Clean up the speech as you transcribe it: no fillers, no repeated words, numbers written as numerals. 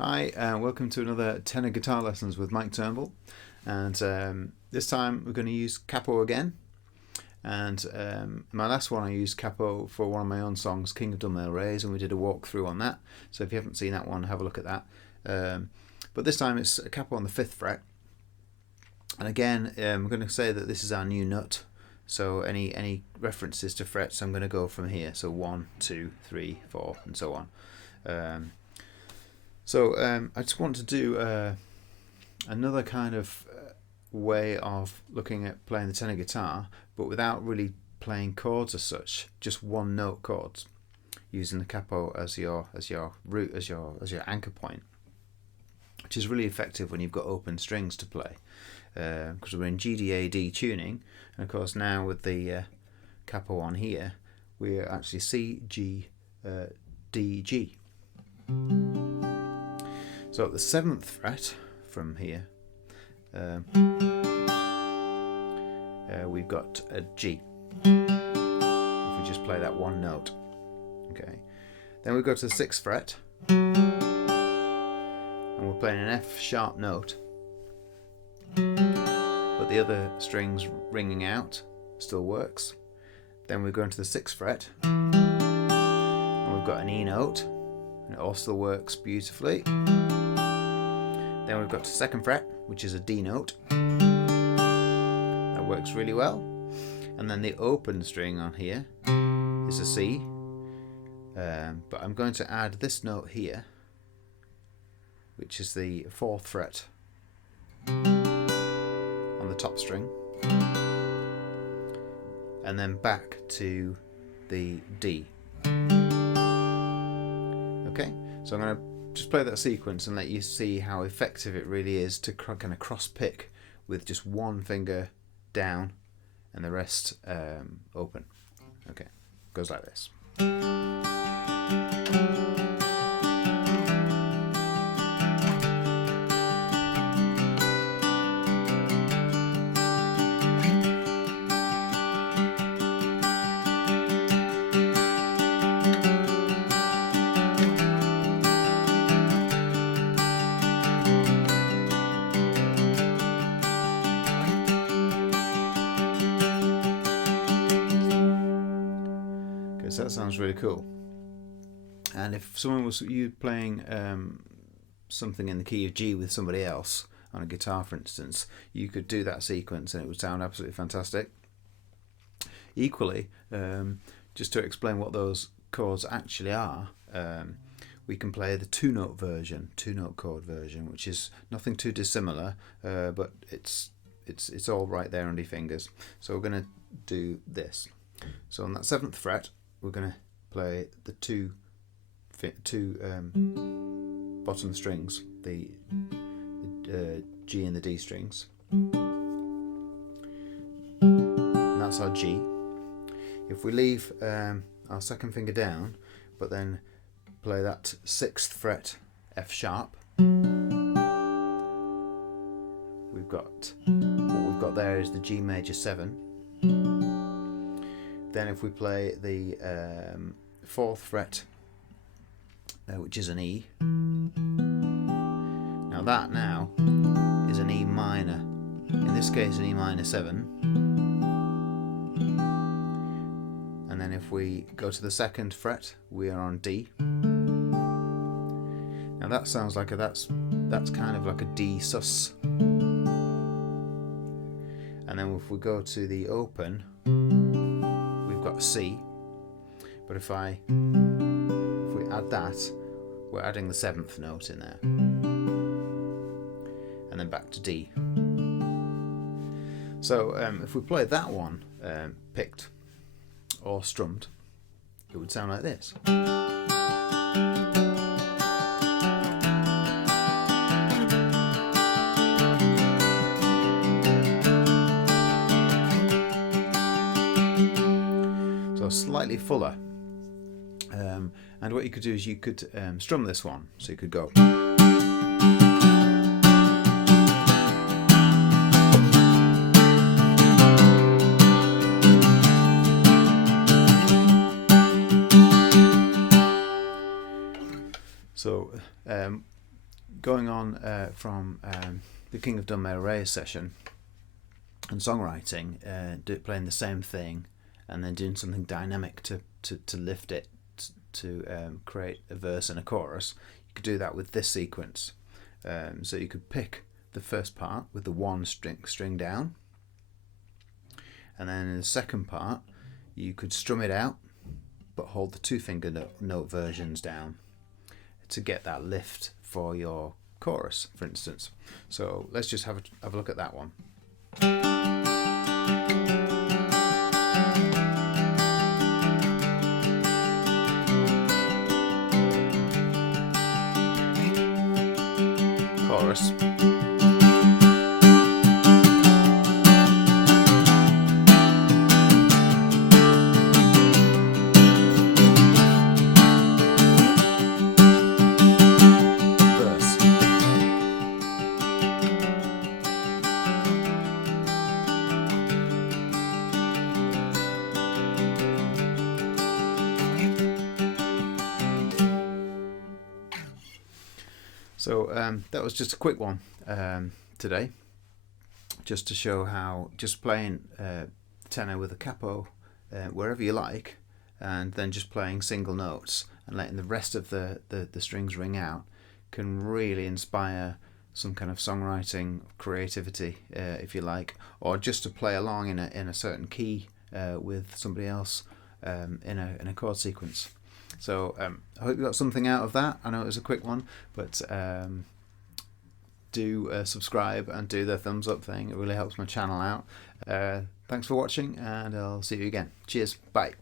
Hi, welcome to another tenor guitar lessons with Mike Turnbull, and this time we're going to use Capo again. And my last one I used Capo for one of my own songs, King of Dunmail Rays, and we did a walkthrough on that. So if you haven't seen that one, have a look at that. But this time it's a Capo on the 5th fret, and again I'm going to say that this is our new note. So any references to frets, I'm going to go from here. So 1, 2, 3, 4, and so on. I just want to do another kind of way of looking at playing the tenor guitar, but without really playing chords as such, just one note chords, using the capo as your root, as your anchor point, which is really effective when you've got open strings to play, because we're in GDAD tuning, and of course now with the capo on here, we're actually C, G, D, G. So at the 7th fret from here, we've got a G. If we just play that one note, okay. Then we go to the 6th fret, and we're playing an F sharp note, but the other strings ringing out still works. Then we go into the 6th fret, and we've got an E note, and it also works beautifully. Then we've got to 2nd fret, which is a D note. That works really well. And then the open string on here is a C. But I'm going to add this note here, which is the 4th fret on the top string. And then back to the D. Okay, so I'm going to just play that sequence and let you see how effective it really is to kind of cross pick with just one finger down and the rest open. Okay, goes like this. So that sounds really cool. And if someone was you playing something in the key of G with somebody else on a guitar, for instance, you could do that sequence and it would sound absolutely fantastic. Equally, just to explain what those chords actually are, we can play the 2-note version, 2-note chord version, which is nothing too dissimilar, but it's all right there under your fingers. So we're going to do this. So on that 7th fret, we're going to play the two bottom strings, the G and the D strings, and that's our G. If we leave our 2nd finger down, but then play that 6th fret F sharp, what we've got there is the G major 7. Then if we play the 4th fret, which is an E, now that is an E minor, in this case an E minor 7, and then if we go to the 2nd fret, we are on D. Now that sounds like that's kind of like a Dsus, and then if we go to the open, got a C, but if we add that, we're adding the 7th note in there, and then back to D. So if we play that one picked or strummed, it would sound like this. Slightly fuller, and what you could do is you could strum this one, so you could go So going on from the King of Dun Major Reyes session and songwriting, playing the same thing and then doing something dynamic to lift it, to create a verse and a chorus. You could do that with this sequence. So you could pick the first part with the one string down, and then in the second part you could strum it out but hold the 2-finger note versions down to get that lift for your chorus, for instance. So let's just have a look at that one. Chorus. So that was just a quick one today, just to show how just playing tenor with a capo wherever you like, and then just playing single notes and letting the rest of the strings ring out can really inspire some kind of songwriting creativity, if you like, or just to play along in a certain key with somebody else in a chord sequence. So I hope you got something out of that. I know it was a quick one, but do subscribe and do the thumbs up thing. It really helps my channel out. Thanks for watching, and I'll see you again. Cheers. Bye.